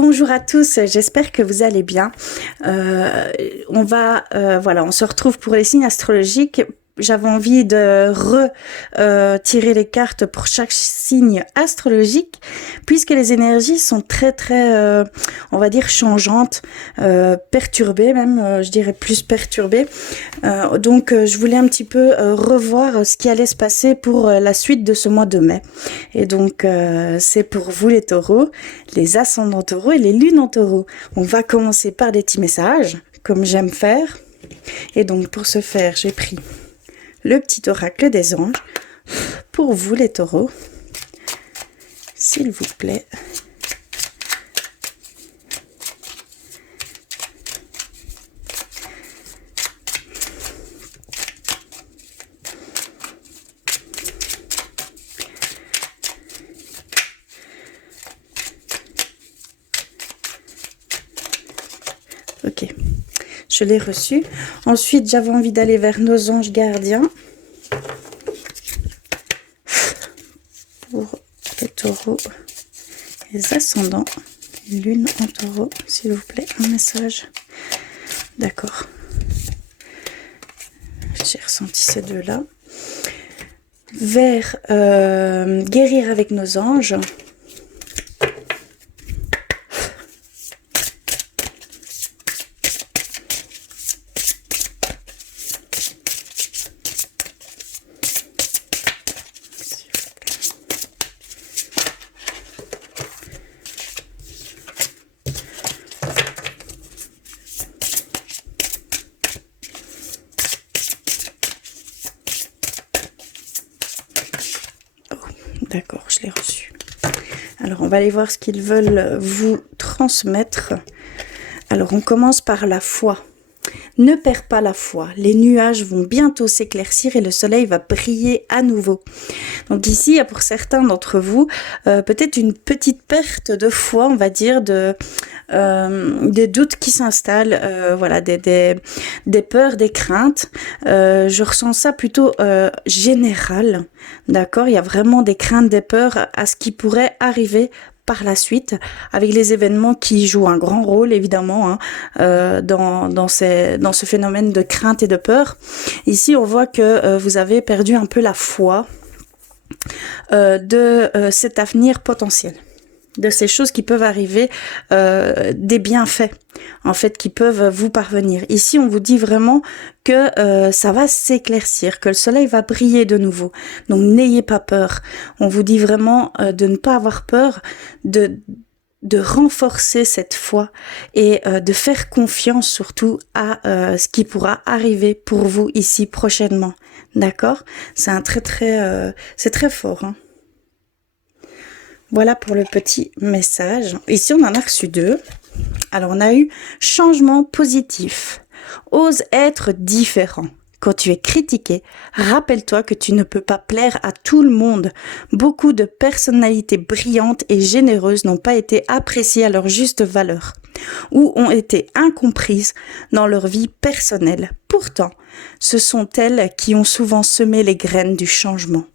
Bonjour à tous, j'espère que vous allez bien. On se retrouve pour les signes astrologiques. J'avais envie de tirer les cartes pour chaque signe astrologique, puisque les énergies sont très, on va dire, changeantes, perturbées même, je dirais plus perturbées. Donc, je voulais un petit peu revoir ce qui allait se passer pour la suite de ce mois de mai. Et donc, c'est pour vous les taureaux, les ascendants taureaux et les lunes en taureau. On va commencer par des petits messages, comme j'aime faire. Et donc, pour ce faire, j'ai pris le petit oracle des anges pour vous les taureaux, s'il vous plaît. Ok, je l'ai reçu. Ensuite, j'avais envie d'aller vers nos anges gardiens. Pour les taureaux, les ascendants, les lunes en taureau, s'il vous plaît, un message. D'accord. J'ai ressenti ces deux-là. Vers guérir avec nos anges. D'accord, je l'ai reçu. Alors, on va aller voir ce qu'ils veulent vous transmettre. Alors, on commence par la foi. Ne perds pas la foi. Les nuages vont bientôt s'éclaircir et le soleil va briller à nouveau. Donc ici, il y a pour certains d'entre vous peut-être une petite perte de foi, on va dire, des doutes qui s'installent, voilà, des peurs, des craintes. Je ressens ça plutôt général, d'accord? Il y a vraiment des craintes, des peurs à ce qui pourrait arriver par la suite, avec les événements qui jouent un grand rôle évidemment dans ce phénomène de crainte et de peur. Ici, on voit que vous avez perdu un peu la foi de cet avenir potentiel, de ces choses qui peuvent arriver, des bienfaits en fait qui peuvent vous parvenir. Ici, on vous dit vraiment que ça va s'éclaircir, que le soleil va briller de nouveau. Donc, n'ayez pas peur. On vous dit vraiment de ne pas avoir peur, de renforcer cette foi et de faire confiance surtout à ce qui pourra arriver pour vous ici prochainement. D'accord? C'est un c'est très fort, hein. Voilà pour le petit message. Ici, on en a reçu deux. Alors, on a eu changement positif. Ose être différent. Quand tu es critiqué, rappelle-toi que tu ne peux pas plaire à tout le monde. Beaucoup de personnalités brillantes et généreuses n'ont pas été appréciées à leur juste valeur ou ont été incomprises dans leur vie personnelle. Pourtant, ce sont elles qui ont souvent semé les graines du changement.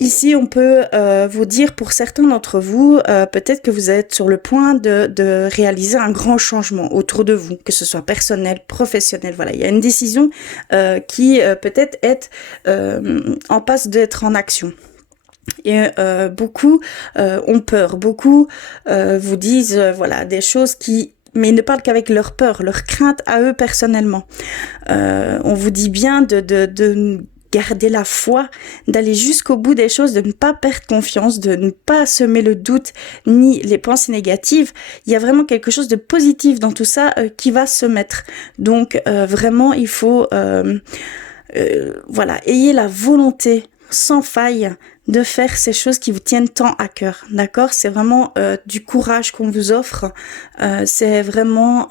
Ici, on peut vous dire pour certains d'entre vous, peut-être que vous êtes sur le point de réaliser un grand changement autour de vous, que ce soit personnel, professionnel. Voilà, il y a une décision qui peut-être est en passe d'être en action. Et beaucoup ont peur, beaucoup vous disent voilà des choses mais ils ne parlent qu'avec leur peur, leur crainte à eux personnellement. On vous dit bien de garder la foi, d'aller jusqu'au bout des choses, de ne pas perdre confiance, de ne pas semer le doute ni les pensées négatives. Il y a vraiment quelque chose de positif dans tout ça qui va se mettre. Donc vraiment, il faut voilà, ayez la volonté sans faille de faire ces choses qui vous tiennent tant à cœur, d'accord? C'est vraiment du courage qu'on vous offre, c'est vraiment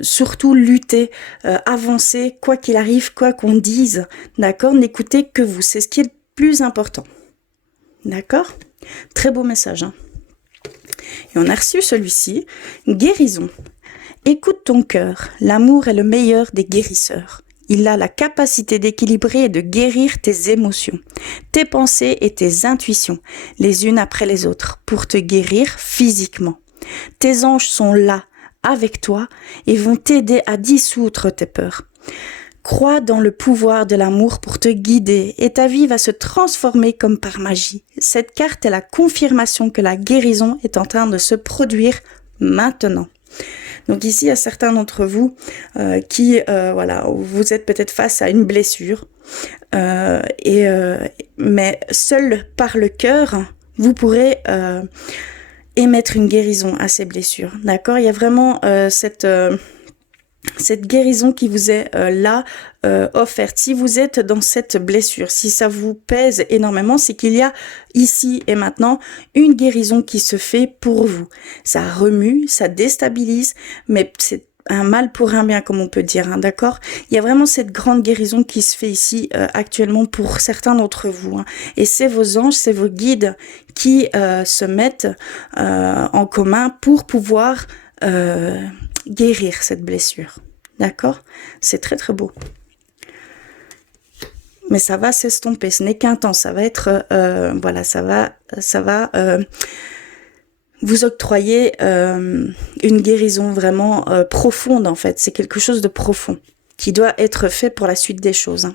surtout lutter, avancer, quoi qu'il arrive, quoi qu'on dise, d'accord? N'écoutez que vous, c'est ce qui est le plus important, d'accord? Très beau message, hein? Et on a reçu celui-ci, guérison. Écoute ton cœur, l'amour est le meilleur des guérisseurs. Il a la capacité d'équilibrer et de guérir tes émotions, tes pensées et tes intuitions, les unes après les autres, pour te guérir physiquement. Tes anges sont là, avec toi, et vont t'aider à dissoudre tes peurs. Crois dans le pouvoir de l'amour pour te guider et ta vie va se transformer comme par magie. Cette carte est la confirmation que la guérison est en train de se produire maintenant. Donc ici, il y a certains d'entre vous qui, voilà, vous êtes peut-être face à une blessure, mais seul par le cœur, vous pourrez émettre une guérison à ces blessures. D'accord ? Il y a vraiment cette guérison qui vous est là offerte. Si vous êtes dans cette blessure, si ça vous pèse énormément, c'est qu'il y a ici et maintenant une guérison qui se fait pour vous. Ça remue, ça déstabilise, mais c'est un mal pour un bien, comme on peut dire, hein, d'accord ? Il y a vraiment cette grande guérison qui se fait ici actuellement pour certains d'entre vous. Hein. Et c'est vos anges, c'est vos guides qui se mettent en commun pour pouvoir guérir cette blessure. D'accord ? C'est très très beau. Mais ça va s'estomper, ce n'est qu'un temps, ça va être voilà, ça va vous octroyer une guérison vraiment profonde en fait. C'est quelque chose de profond qui doit être fait pour la suite des choses. Hein.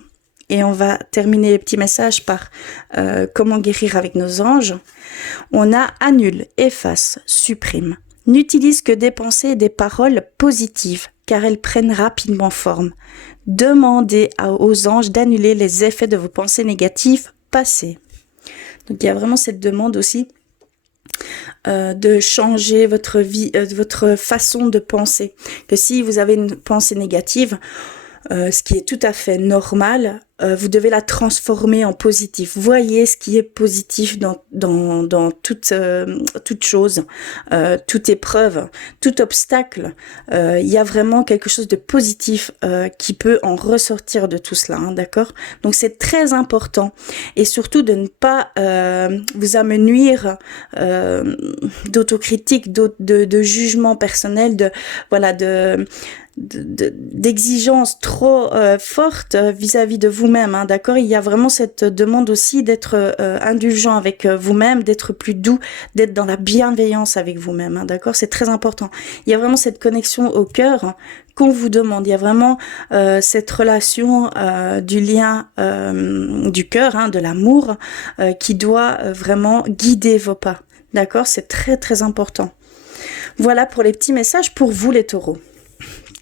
Et on va terminer les petits messages par comment guérir avec nos anges. On a annule, efface, supprime. N'utilise que des pensées et des paroles positives, car elles prennent rapidement forme. Demandez aux anges d'annuler les effets de vos pensées négatives passées. Donc il y a vraiment cette demande aussi de changer votre vie, votre façon de penser. Que si vous avez une pensée négative, ce qui est tout à fait normal, vous devez la transformer en positif. Voyez ce qui est positif dans toute chose, toute épreuve, tout obstacle. Il y a vraiment quelque chose de positif qui peut en ressortir de tout cela, hein, d'accord ? Donc c'est très important et surtout de ne pas vous amenuire d'autocritique, de jugement personnel, d'exigences trop fortes vis-à-vis de vous-même, hein, d'accord ? Il y a vraiment cette demande aussi d'être indulgent avec vous-même, d'être plus doux, d'être dans la bienveillance avec vous-même, hein, d'accord ? C'est très important. Il y a vraiment cette connexion au cœur hein, qu'on vous demande. Il y a vraiment cette relation du lien du cœur, hein, de l'amour, qui doit vraiment guider vos pas, d'accord ? C'est très très important. Voilà pour les petits messages pour vous les taureaux.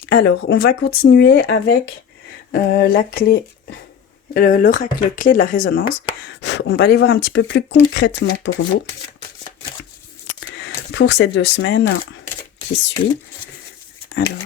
Alors, on va continuer avec la clé, l'oracle clé de la résonance. On va aller voir un petit peu plus concrètement pour vous, pour ces 2 semaines qui suivent. Alors,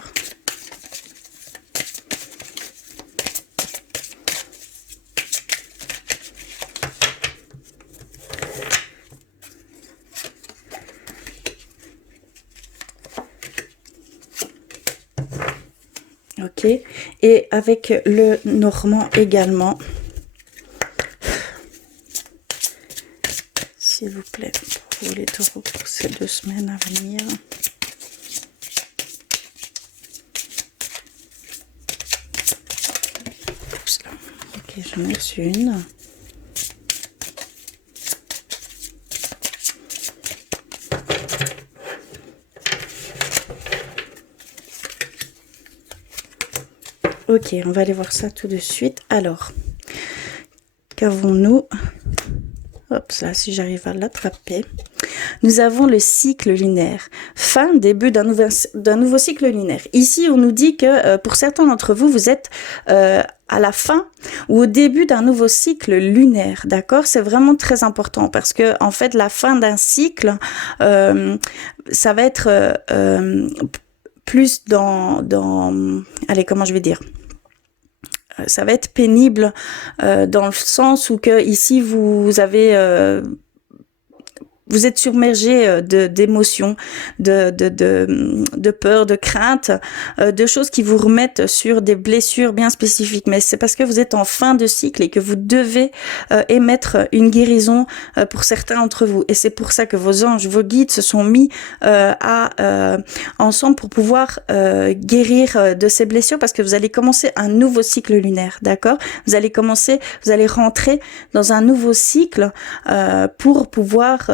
ok, et avec le normand également, s'il vous plaît, pour vous les taureaux, pour ces 2 semaines à venir. Oups, là. Ok, j'en ai reçu une. Ok, on va aller voir ça tout de suite. Alors, qu'avons-nous? Hop, là, si j'arrive à l'attraper. Nous avons le cycle lunaire. Fin, début d'un nouveau cycle lunaire. Ici, on nous dit que pour certains d'entre vous, vous êtes à la fin ou au début d'un nouveau cycle lunaire. D'accord? C'est vraiment très important parce que, en fait, la fin d'un cycle, ça va être plus allez, comment je vais dire? Ça va être pénible dans le sens où que ici vous avez vous êtes submergé d'émotions, de peur, de crainte, de choses qui vous remettent sur des blessures bien spécifiques. Mais c'est parce que vous êtes en fin de cycle et que vous devez émettre une guérison pour certains d'entre vous. Et c'est pour ça que vos anges, vos guides se sont mis ensemble pour pouvoir guérir de ces blessures, parce que vous allez commencer un nouveau cycle lunaire, d'accord? Vous allez rentrer dans un nouveau cycle pour pouvoir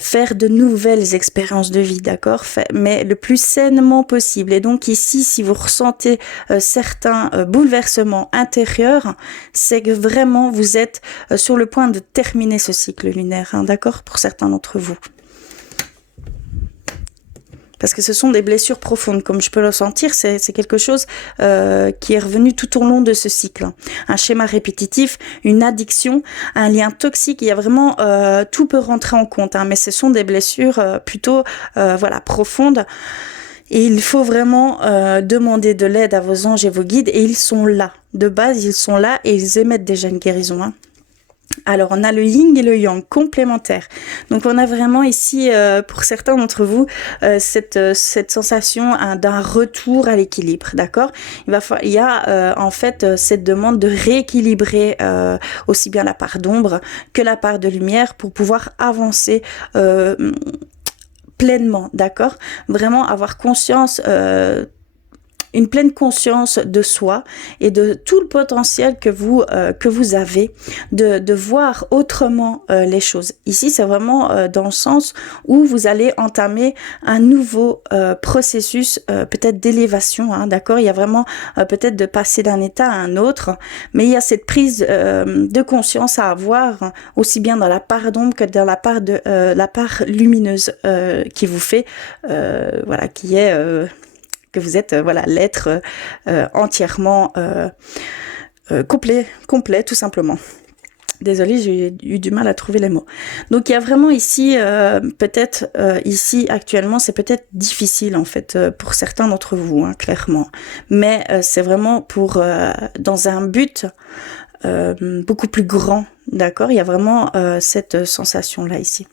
faire de nouvelles expériences de vie, d'accord, mais le plus sainement possible. Et donc ici, si vous ressentez certains bouleversements intérieurs, c'est que vraiment vous êtes sur le point de terminer ce cycle lunaire, hein, d'accord, pour certains d'entre vous. Parce que ce sont des blessures profondes, comme je peux le sentir, c'est quelque chose qui est revenu tout au long de ce cycle. Un schéma répétitif, une addiction, un lien toxique, il y a vraiment, tout peut rentrer en compte, hein, mais ce sont des blessures plutôt voilà, profondes. Et il faut vraiment demander de l'aide à vos anges et vos guides, et ils sont là. De base, ils sont là et ils émettent déjà une guérison, hein. Alors, on a le yin et le yang complémentaires. Donc, on a vraiment ici, pour certains d'entre vous, cette sensation d'un retour à l'équilibre, d'accord ? Il y a en fait cette demande de rééquilibrer aussi bien la part d'ombre que la part de lumière pour pouvoir avancer pleinement, d'accord ? Vraiment avoir conscience une pleine conscience de soi et de tout le potentiel que vous avez de voir autrement les choses. Ici, c'est vraiment dans le sens où vous allez entamer un nouveau processus peut-être d'élévation, hein, d'accord? Il y a vraiment peut-être de passer d'un état à un autre, mais il y a cette prise de conscience à avoir aussi bien dans la part d'ombre que dans la part lumineuse qui vous fait voilà, qui est que vous êtes voilà, l'être entièrement complet tout simplement. Désolée, j'ai eu du mal à trouver les mots. Donc il y a vraiment ici, peut-être ici actuellement, c'est peut-être difficile en fait pour certains d'entre vous, hein, clairement. Mais c'est vraiment pour dans un but beaucoup plus grand, d'accord? Il y a vraiment cette sensation-là ici.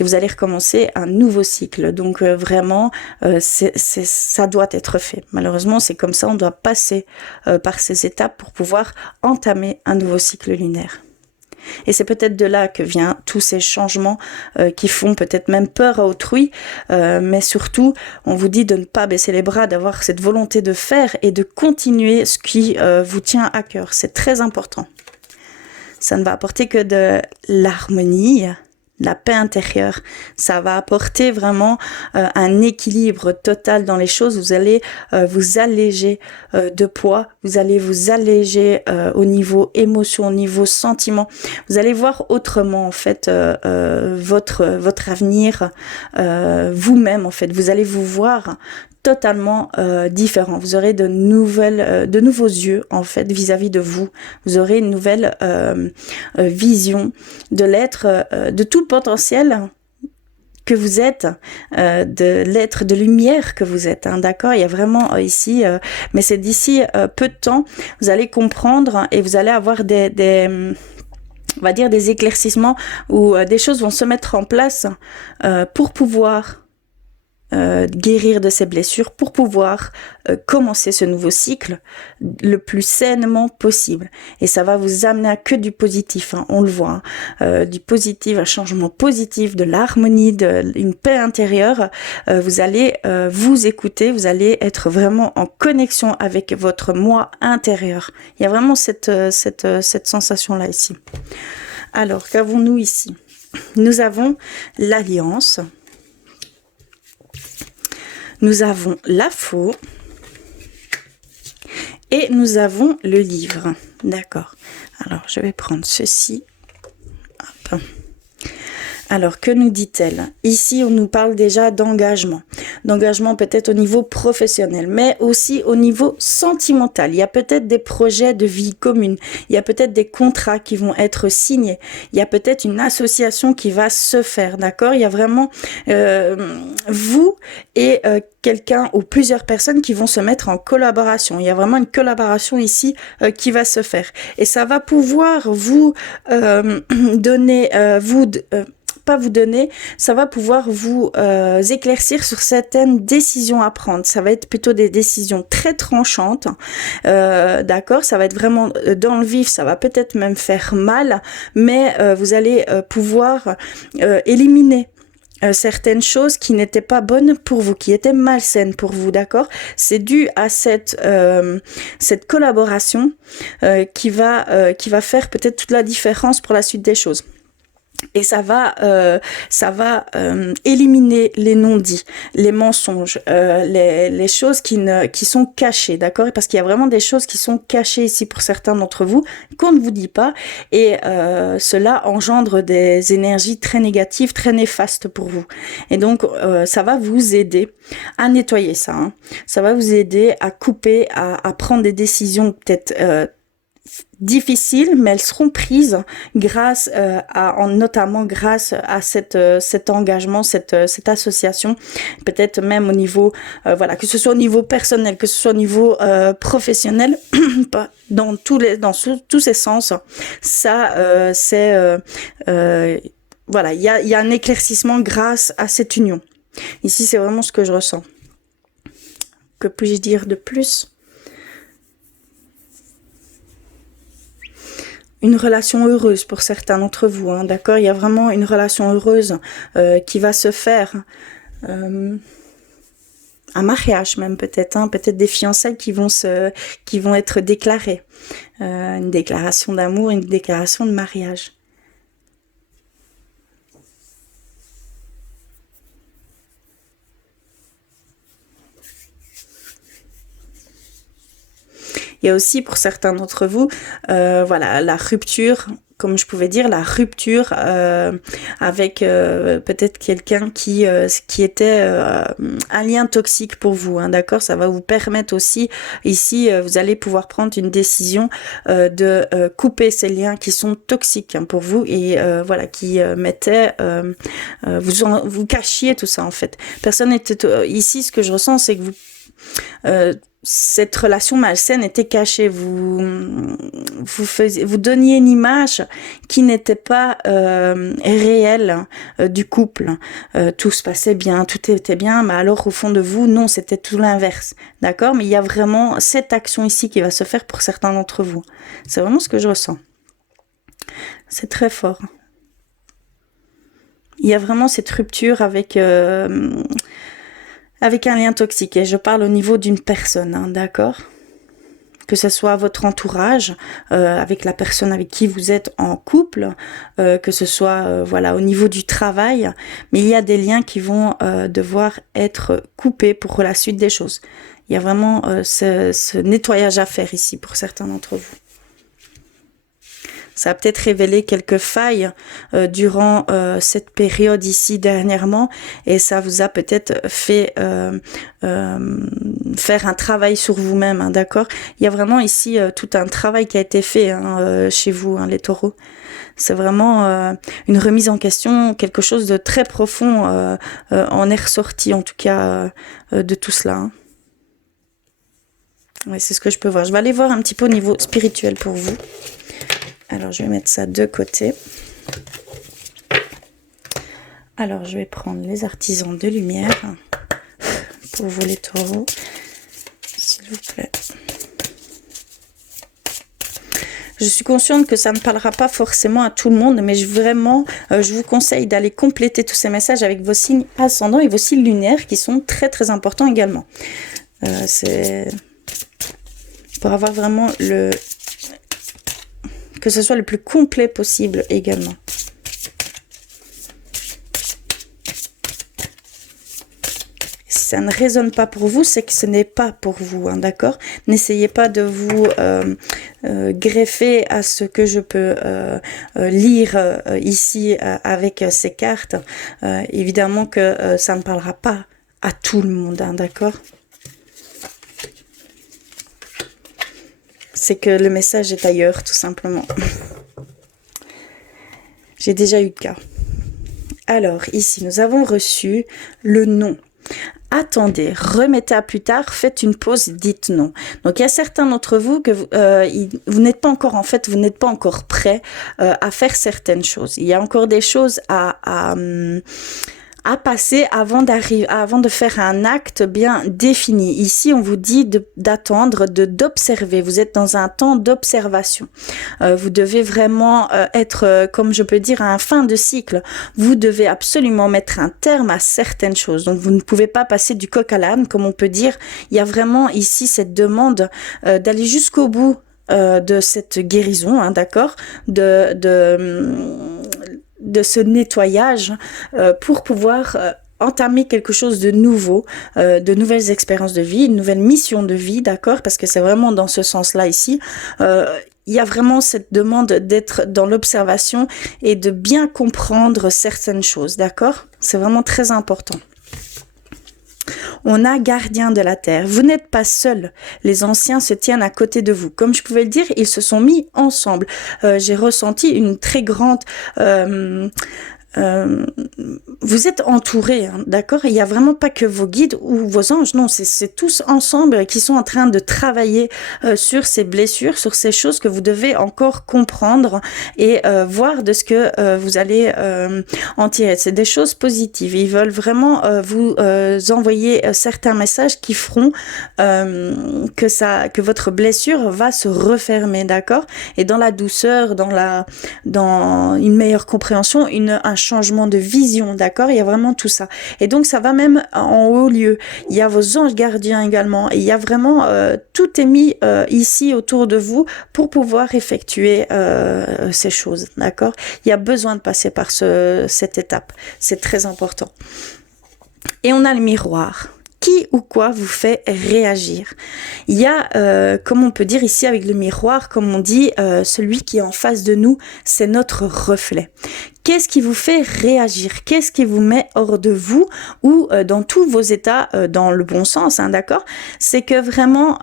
Et vous allez recommencer un nouveau cycle. Donc vraiment, ça doit être fait. Malheureusement, c'est comme ça, on doit passer par ces étapes pour pouvoir entamer un nouveau cycle lunaire. Et c'est peut-être de là que viennent tous ces changements qui font peut-être même peur à autrui, mais surtout, on vous dit de ne pas baisser les bras, d'avoir cette volonté de faire et de continuer ce qui vous tient à cœur. C'est très important. Ça ne va apporter que de l'harmonie, la paix intérieure. Ça va apporter vraiment un équilibre total dans les choses. Vous allez vous alléger de poids. Vous allez vous alléger au niveau émotion, au niveau sentiment. Vous allez voir autrement en fait votre avenir, vous-même en fait. Vous allez vous voir totalement différent. Vous aurez de nouveaux yeux en fait vis-à-vis de vous. Vous aurez une nouvelle vision de l'être, de tout le potentiel que vous êtes, de l'être de lumière que vous êtes, hein, d'accord? Il y a vraiment ici, mais c'est d'ici peu de temps, vous allez comprendre et vous allez avoir on va dire des éclaircissements où des choses vont se mettre en place pour pouvoir guérir de ces blessures, pour pouvoir commencer ce nouveau cycle le plus sainement possible. Et ça va vous amener à que du positif, hein, on le voit, hein, du positif, un changement positif, de l'harmonie, une paix intérieure. Vous allez vous écouter, vous allez être vraiment en connexion avec votre moi intérieur. Il y a vraiment cette sensation-là ici. Alors, qu'avons-nous ici? Nous avons l'alliance. Nous avons la faux et nous avons le livre. D'accord. Alors, je vais prendre ceci. Hop. Alors, que nous dit-elle? Ici, on nous parle déjà d'engagement. D'engagement peut-être au niveau professionnel, mais aussi au niveau sentimental. Il y a peut-être des projets de vie commune. Il y a peut-être des contrats qui vont être signés. Il y a peut-être une association qui va se faire, d'accord? Il y a vraiment vous et quelqu'un ou plusieurs personnes qui vont se mettre en collaboration. Il y a vraiment une collaboration ici qui va se faire. Et ça va pouvoir vous donner, pas vous donner, ça va pouvoir vous éclaircir sur certaines décisions à prendre. Ça va être plutôt des décisions très tranchantes, d'accord? Ça va être vraiment dans le vif, ça va peut-être même faire mal, mais vous allez pouvoir éliminer certaines choses qui n'étaient pas bonnes pour vous, qui étaient malsaines pour vous, d'accord? C'est dû à cette collaboration qui va faire peut-être toute la différence pour la suite des choses. Et ça va éliminer les non-dits, les mensonges, les choses qui sont cachées, d'accord? Parce qu'il y a vraiment des choses qui sont cachées ici pour certains d'entre vous qu'on ne vous dit pas, et cela engendre des énergies très négatives, très néfastes pour vous. Et donc ça va vous aider à nettoyer ça, hein. Ça va vous aider à couper, à prendre des décisions peut-être difficiles, mais elles seront prises grâce notamment grâce à cet engagement, cette association, peut-être même au niveau voilà, que ce soit au niveau personnel, que ce soit au niveau professionnel, dans tous ces sens. Ça c'est voilà, il y a un éclaircissement grâce à cette union. Ici, c'est vraiment ce que je ressens. Que puis-je dire de plus? Une relation heureuse pour certains d'entre vous, hein, d'accord? Il y a vraiment une relation heureuse qui va se faire. Un mariage même peut-être, hein, peut-être des fiançailles qui vont être déclarées. Une déclaration d'amour, une déclaration de mariage. Il y a aussi pour certains d'entre vous, voilà, la rupture, comme je pouvais dire, la rupture avec peut-être quelqu'un qui était un lien toxique pour vous, hein, d'accord? Ça va vous permettre aussi, ici, vous allez pouvoir prendre une décision de couper ces liens qui sont toxiques, hein, pour vous, et voilà, qui mettaient, vous cachiez tout ça en fait. Personne n'était ici. Ce que je ressens, c'est que vous cette relation malsaine était cachée. Vous donniez une image qui n'était pas réelle du couple. Tout se passait bien, tout était bien, mais alors au fond de vous, non, c'était tout l'inverse. D'accord? Mais il y a vraiment cette action ici qui va se faire pour certains d'entre vous. C'est vraiment ce que je ressens. C'est très fort. Il y a vraiment cette rupture avec un lien toxique, et je parle au niveau d'une personne, hein, d'accord? Que ce soit votre entourage, avec la personne avec qui vous êtes en couple, que ce soit voilà, au niveau du travail, mais il y a des liens qui vont devoir être coupés pour la suite des choses. Il y a vraiment ce nettoyage à faire ici pour certains d'entre vous. Ça a peut-être révélé quelques failles durant cette période ici dernièrement, et ça vous a peut-être fait faire un travail sur vous-même, hein, d'accord? Il y a vraiment ici tout un travail qui a été fait, hein, chez vous, hein, les taureaux. C'est vraiment une remise en question, quelque chose de très profond en est ressorti, en tout cas, de tout cela, hein. Ouais, c'est ce que je peux voir. Je vais aller voir un petit peu au niveau spirituel pour vous. Alors, je vais mettre ça de côté. Alors, je vais prendre les artisans de lumière pour vous, les taureaux, s'il vous plaît. Je suis consciente que ça ne parlera pas forcément à tout le monde, mais je vous conseille d'aller compléter tous ces messages avec vos signes ascendants et vos signes lunaires qui sont très très importants également. C'est pour avoir vraiment que ce soit le plus complet possible également. Si ça ne résonne pas pour vous, c'est que ce n'est pas pour vous, hein, d'accord? N'essayez pas de vous greffer à ce que je peux lire ici avec ces cartes. Évidemment que ça ne parlera pas à tout le monde, hein, d'accord? C'est que le message est ailleurs, tout simplement. J'ai déjà eu le cas. Alors, ici, nous avons reçu le nom. attendez, remettez à plus tard, faites une pause, dites non. Donc il y a certains d'entre vous que vous n'êtes pas encore, en fait, vous n'êtes pas encore prêt à faire certaines choses. Il y a encore des choses à passer avant de faire un acte bien défini. Ici, on vous dit d'attendre, d'observer. Vous êtes dans un temps d'observation. Vous devez vraiment être, comme je peux dire, à un fin de cycle. Vous devez absolument mettre un terme à certaines choses. Donc, vous ne pouvez pas passer du coq à l'âne, comme on peut dire. Il y a vraiment ici cette demande d'aller jusqu'au bout de cette guérison, hein, d'accord, de ce nettoyage pour pouvoir entamer quelque chose de nouveau, de nouvelles expériences de vie, une nouvelle mission de vie, d'accord, parce que c'est vraiment dans ce sens-là ici. Il y a vraiment cette demande d'être dans l'observation et de bien comprendre certaines choses, d'accord? C'est vraiment très important. On a gardien de la terre. Vous n'êtes pas seul. Les anciens se tiennent à côté de vous. Comme je pouvais le dire, ils se sont mis ensemble. J'ai ressenti une très grande... vous êtes entourés, hein, d'accord? Il n'y a vraiment pas que vos guides ou vos anges, non, c'est tous ensemble qui sont en train de travailler sur ces blessures, sur ces choses que vous devez encore comprendre et voir de ce que vous allez en tirer. C'est des choses positives. Ils veulent vraiment vous envoyer certains messages qui feront que votre blessure va se refermer, d'accord? Et dans la douceur, dans une meilleure compréhension, un changement de vision, d'accord? Il y a vraiment tout ça. Et donc, ça va même en haut lieu. Il y a vos anges gardiens également. Et il y a vraiment, tout est mis ici autour de vous pour pouvoir effectuer ces choses, d'accord? Il y a besoin de passer par cette étape. C'est très important. Et on a le miroir. Qui ou quoi vous fait réagir? Il y a, comme on peut dire ici avec le miroir, comme on dit, celui qui est en face de nous, c'est notre reflet. Qu'est-ce qui vous fait réagir? Qu'est-ce qui vous met hors de vous ou dans tous vos états, dans le bon sens, hein, d'accord? C'est que vraiment,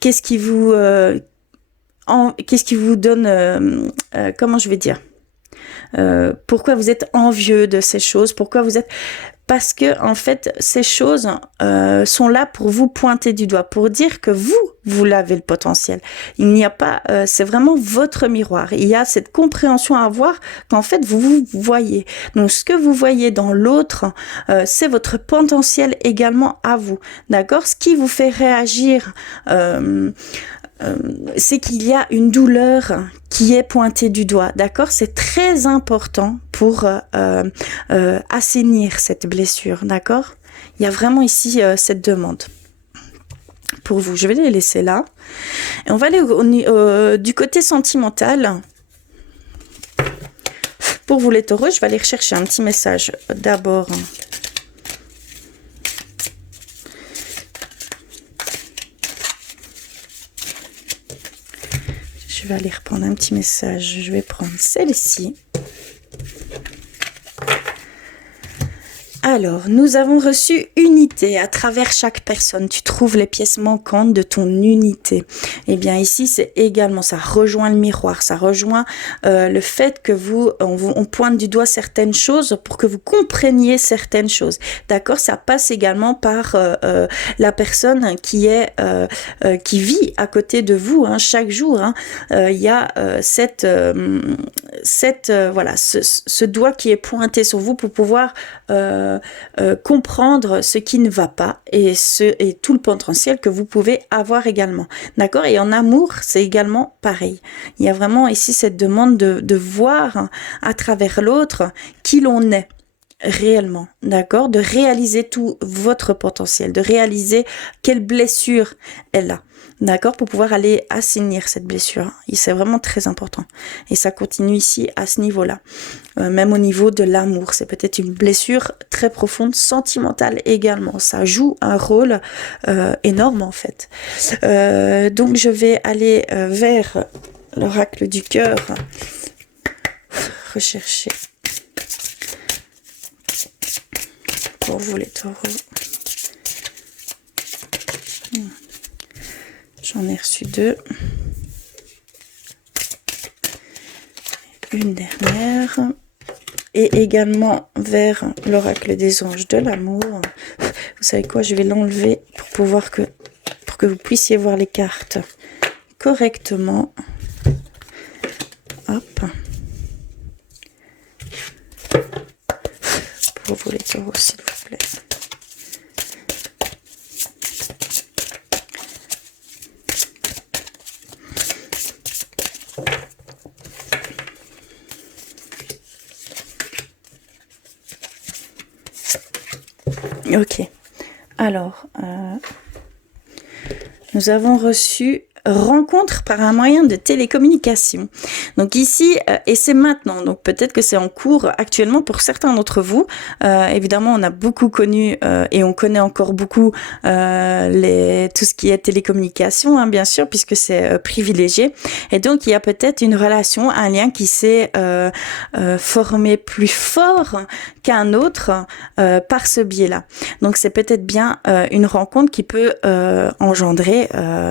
qu'est-ce qui vous donne, comment je vais dire? Pourquoi vous êtes envieux de ces choses? Pourquoi vous êtes... Parce que en fait, ces choses sont là pour vous pointer du doigt, pour dire que vous l'avez le potentiel. Il n'y a pas, c'est vraiment votre miroir. Il y a cette compréhension à avoir qu'en fait vous voyez. Donc ce que vous voyez dans l'autre, c'est votre potentiel également à vous. D'accord? Ce qui vous fait réagir. C'est qu'il y a une douleur qui est pointée du doigt, d'accord? C'est très important pour assainir cette blessure, d'accord? Il y a vraiment ici cette demande pour vous. Je vais les laisser là. Et on va aller du côté sentimental. Pour vous les taureaux, je vais aller rechercher un petit message d'abord. Je vais aller reprendre un petit message. Je vais prendre celle-ci. Alors, nous avons reçu unité à travers chaque personne. Tu trouves les pièces manquantes de ton unité. Eh bien, ici, c'est également, ça rejoint le miroir. Ça rejoint le fait que on pointe du doigt certaines choses pour que vous compreniez certaines choses. D'accord? Ça passe également par la personne qui vit à côté de vous, hein, chaque jour. Hein. Il y a voilà, ce doigt qui est pointé sur vous pour pouvoir comprendre ce qui ne va pas et tout le potentiel que vous pouvez avoir également. D'accord? Et en amour, c'est également pareil. Il y a vraiment ici cette demande de voir à travers l'autre qui l'on est réellement, d'accord? De réaliser tout votre potentiel, de réaliser quelle blessure elle a. D'accord, pour pouvoir aller assainir cette blessure. Et c'est vraiment très important. Et ça continue ici à ce niveau-là. Même au niveau de l'amour. C'est peut-être une blessure très profonde, sentimentale également. Ça joue un rôle énorme en fait. Donc je vais aller vers l'oracle du cœur. Rechercher. Pour vous les taureaux. J'en ai reçu 2. Une dernière. et également vers l'oracle des anges de l'amour. Vous savez quoi, je vais l'enlever pour que vous puissiez voir les cartes correctement. Hop. Pour vous les taureaux, s'il vous plaît. Ok. Alors, nous avons reçu rencontre par un moyen de télécommunication. Donc ici, et c'est maintenant, donc peut-être que c'est en cours actuellement pour certains d'entre vous. Évidemment, on a beaucoup connu et on connaît encore beaucoup tout ce qui est télécommunication, hein, bien sûr, puisque c'est privilégié. Et donc, il y a peut-être une relation, un lien qui s'est formé plus fort qu'un autre par ce biais-là. Donc, c'est peut-être bien une rencontre qui peut engendrer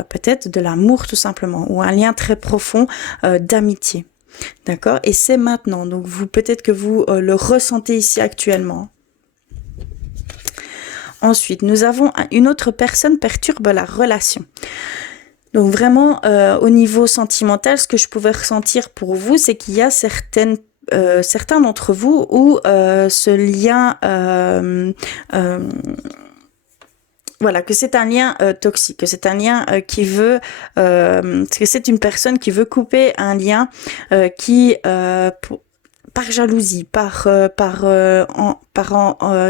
peut-être de l'amour tout simplement, ou un lien très profond d'amitié. D'accord? Et c'est maintenant. Donc, peut-être que vous le ressentez ici actuellement. Ensuite, nous avons une autre personne perturbe la relation. Donc, vraiment, au niveau sentimental, ce que je pouvais ressentir pour vous, c'est qu'il y a certains d'entre vous où ce lien voilà, que c'est un lien toxique, que c'est un lien qui veut, que c'est une personne qui veut couper un lien par jalousie, par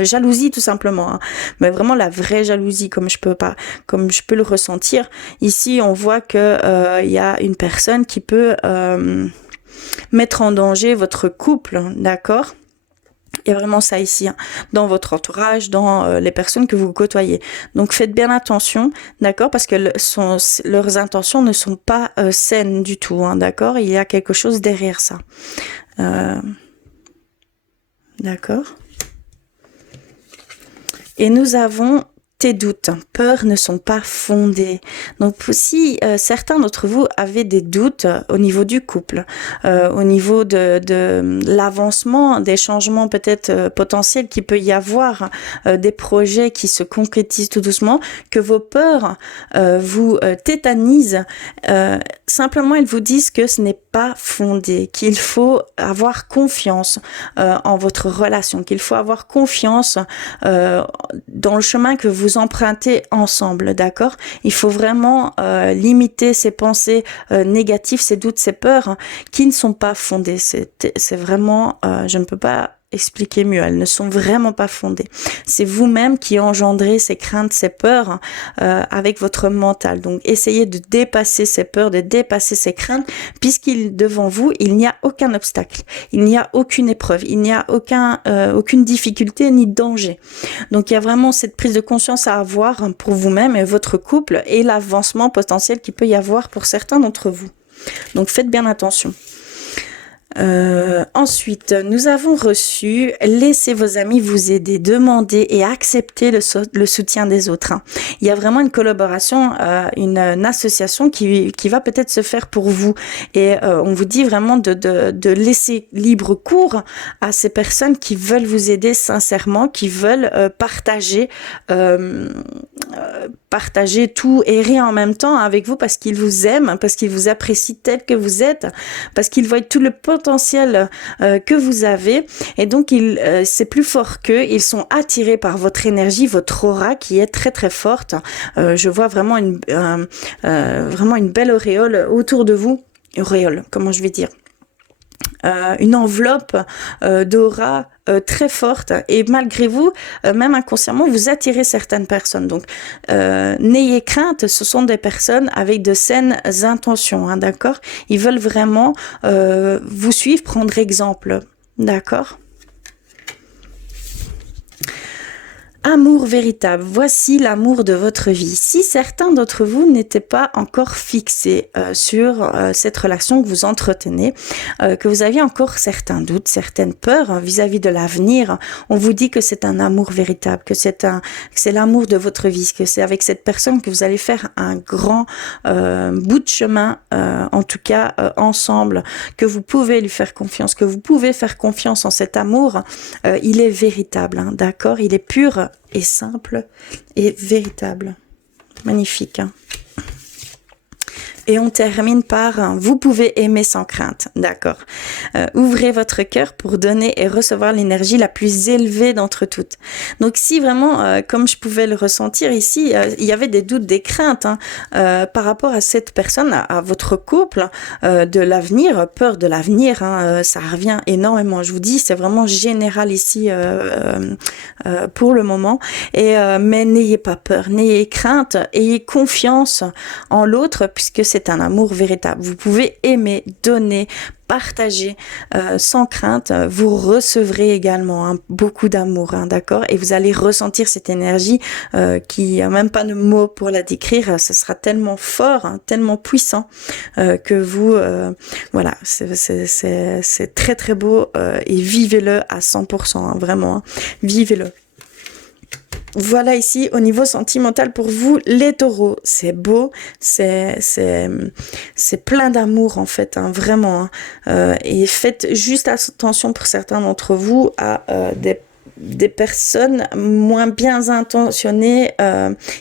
jalousie tout simplement, hein. Mais vraiment la vraie jalousie, comme je peux le ressentir. Ici, on voit que il y a une personne qui peut mettre en danger votre couple, d'accord? Il y a vraiment ça ici, hein, dans votre entourage, dans les personnes que vous côtoyez. Donc faites bien attention, d'accord, parce que leurs intentions ne sont pas saines du tout, hein, d'accord. Il y a quelque chose derrière ça. D'accord. Et nous avons tes doutes, peurs ne sont pas fondés. Donc si certains d'entre vous avaient des doutes au niveau du couple, au niveau de l'avancement, des changements peut-être potentiels qu'il peut y avoir, des projets qui se concrétisent tout doucement, que vos peurs vous tétanisent, simplement elles vous disent que ce n'est pas fondé, qu'il faut avoir confiance en votre relation, qu'il faut avoir confiance dans le chemin que vous empruntez ensemble, d'accord? Il faut vraiment limiter ces pensées négatives, ces doutes, ces peurs qui ne sont pas fondées. C'est vraiment, je ne peux pas expliquer mieux, elles ne sont vraiment pas fondées. C'est vous-même qui engendrez ces craintes, ces peurs avec votre mental. Donc essayez de dépasser ces peurs, de dépasser ces craintes, devant vous, il n'y a aucun obstacle, il n'y a aucune épreuve, il n'y a aucune difficulté ni danger. Donc il y a vraiment cette prise de conscience à avoir pour vous-même et votre couple et l'avancement potentiel qu'il peut y avoir pour certains d'entre vous. Donc faites bien attention. Ensuite, nous avons reçu « Laissez vos amis vous aider, demandez et acceptez le soutien des autres ». Il y a vraiment une collaboration, une association qui va peut-être se faire pour vous. Et on vous dit vraiment de laisser libre cours à ces personnes qui veulent vous aider sincèrement, qui veulent partager tout et rien en même temps avec vous parce qu'ils vous aiment, parce qu'ils vous apprécient tel que vous êtes, parce qu'ils voient tout le potentiel que vous avez et donc c'est plus fort qu'eux, ils sont attirés par votre énergie, votre aura qui est très très forte. Je vois vraiment vraiment une belle auréole autour de vous, auréole, comment je vais dire, une enveloppe d'aura très forte et malgré vous, même inconsciemment, vous attirez certaines personnes. Donc, n'ayez crainte, ce sont des personnes avec de saines intentions, hein, d'accord? Ils veulent vraiment vous suivre, prendre exemple, d'accord? Amour véritable, voici l'amour de votre vie. Si certains d'entre vous n'étaient pas encore fixés sur cette relation que vous entretenez, que vous aviez encore certains doutes, certaines peurs vis-à-vis de l'avenir, on vous dit que c'est un amour véritable, que c'est l'amour de votre vie, que c'est avec cette personne que vous allez faire un grand bout de chemin, en tout cas ensemble, que vous pouvez lui faire confiance, que vous pouvez faire confiance en cet amour. Il est véritable, hein, d'accord? Il est pur et simple et véritable. Magnifique, hein. Et on termine par « Vous pouvez aimer sans crainte ». D'accord. Ouvrez votre cœur pour donner et recevoir l'énergie la plus élevée d'entre toutes. Donc si vraiment, comme je pouvais le ressentir ici, il y avait des doutes, des craintes hein, par rapport à cette personne, à votre couple, de l'avenir, peur de l'avenir, hein, ça revient énormément. Je vous dis, c'est vraiment général ici pour le moment. Mais n'ayez pas peur, n'ayez crainte, ayez confiance en l'autre puisque c'est un amour véritable. Vous pouvez aimer, donner, partager sans crainte. Vous recevrez également hein, beaucoup d'amour, hein, d'accord? Et vous allez ressentir cette énergie qui a même pas de mots pour la décrire. Ce sera tellement fort, hein, tellement puissant que vous, voilà, c'est très très beau et vivez-le à 100%, hein, vraiment, hein, vivez-le. Voilà ici au niveau sentimental pour vous les taureaux, c'est beau, c'est plein d'amour en fait, hein, vraiment. Hein. Et faites juste attention pour certains d'entre vous à des personnes moins bien intentionnées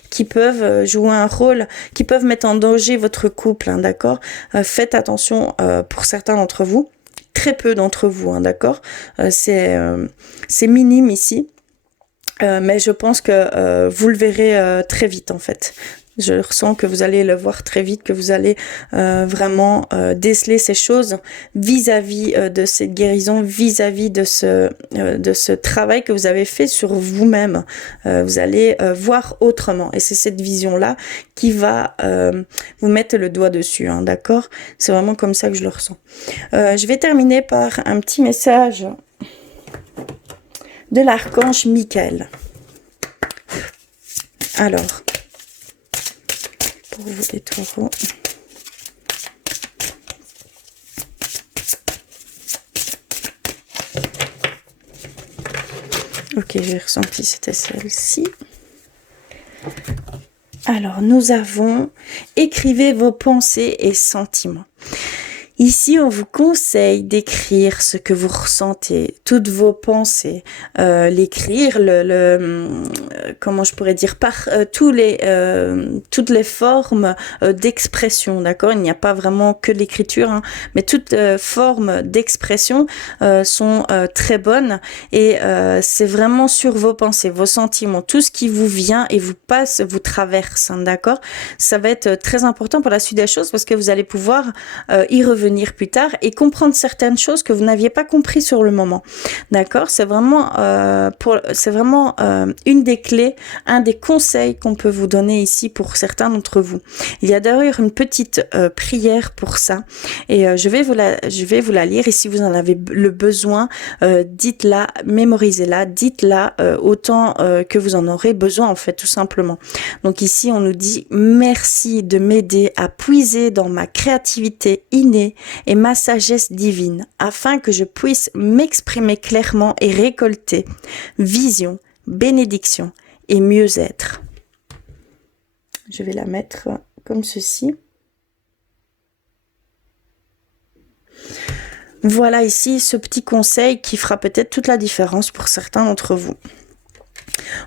qui peuvent jouer un rôle, qui peuvent mettre en danger votre couple, hein, d'accord? Faites attention pour certains d'entre vous, très peu d'entre vous, hein, d'accord? C'est minime ici. Mais je pense que vous le verrez très vite en fait. Je ressens que vous allez le voir très vite, que vous allez vraiment déceler ces choses vis-à-vis de cette guérison, vis-à-vis de ce travail que vous avez fait sur vous-même. Vous allez voir autrement. Et c'est cette vision-là qui va vous mettre le doigt dessus, hein, d'accord? C'est vraiment comme ça que je le ressens. Je vais terminer par un petit message de l'archange Michael. Alors, pour vous les taureaux. Ok, j'ai ressenti, c'était celle-ci. Alors, nous avons « Écrivez vos pensées et sentiments ». Ici, on vous conseille d'écrire ce que vous ressentez, toutes vos pensées, l'écrire, comment je pourrais dire, par toutes les formes d'expression, d'accord? Il n'y a pas vraiment que l'écriture, hein, mais toutes formes d'expression sont très bonnes et c'est vraiment sur vos pensées, vos sentiments, tout ce qui vous vient et vous passe, vous traverse, hein, d'accord? Ça va être très important pour la suite des choses parce que vous allez pouvoir y revenir plus tard et comprendre certaines choses que vous n'aviez pas compris sur le moment. D'accord? C'est vraiment une des clés, un des conseils qu'on peut vous donner ici pour certains d'entre vous. Il y a d'ailleurs une petite prière pour ça et je vais vous la lire et si vous en avez le besoin, dites-la, mémorisez-la, dites-la autant que vous en aurez besoin en fait, tout simplement. Donc ici, on nous dit « Merci de m'aider à puiser dans ma créativité innée et ma sagesse divine, afin que je puisse m'exprimer clairement et récolter vision, bénédiction et mieux-être. » Je vais la mettre comme ceci. Voilà ici ce petit conseil qui fera peut-être toute la différence pour certains d'entre vous.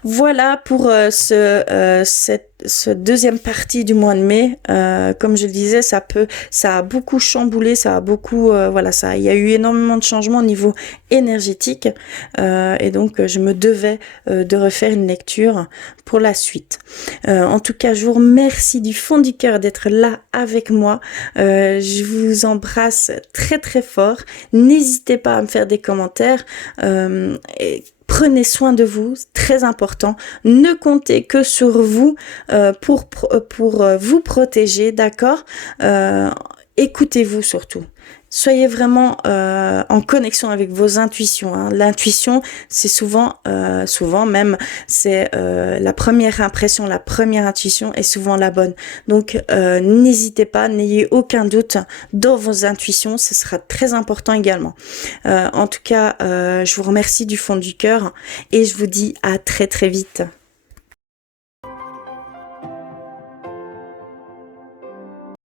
Voilà pour ce deuxième partie du mois de mai. Comme je le disais, ça a beaucoup chamboulé, ça a beaucoup, il y a eu énormément de changements au niveau énergétique, et donc je me devais de refaire une lecture pour la suite. En tout cas, je vous remercie du fond du cœur d'être là avec moi. Je vous embrasse très très fort. N'hésitez pas à me faire des commentaires. Prenez soin de vous, très important. Ne comptez que sur vous pour vous protéger, d'accord? Écoutez-vous surtout. Soyez vraiment en connexion avec vos intuitions. Hein. L'intuition, c'est souvent même, c'est la première impression, la première intuition est souvent la bonne. Donc, n'hésitez pas, n'ayez aucun doute dans vos intuitions, ce sera très important également. En tout cas, je vous remercie du fond du cœur et je vous dis à très très vite.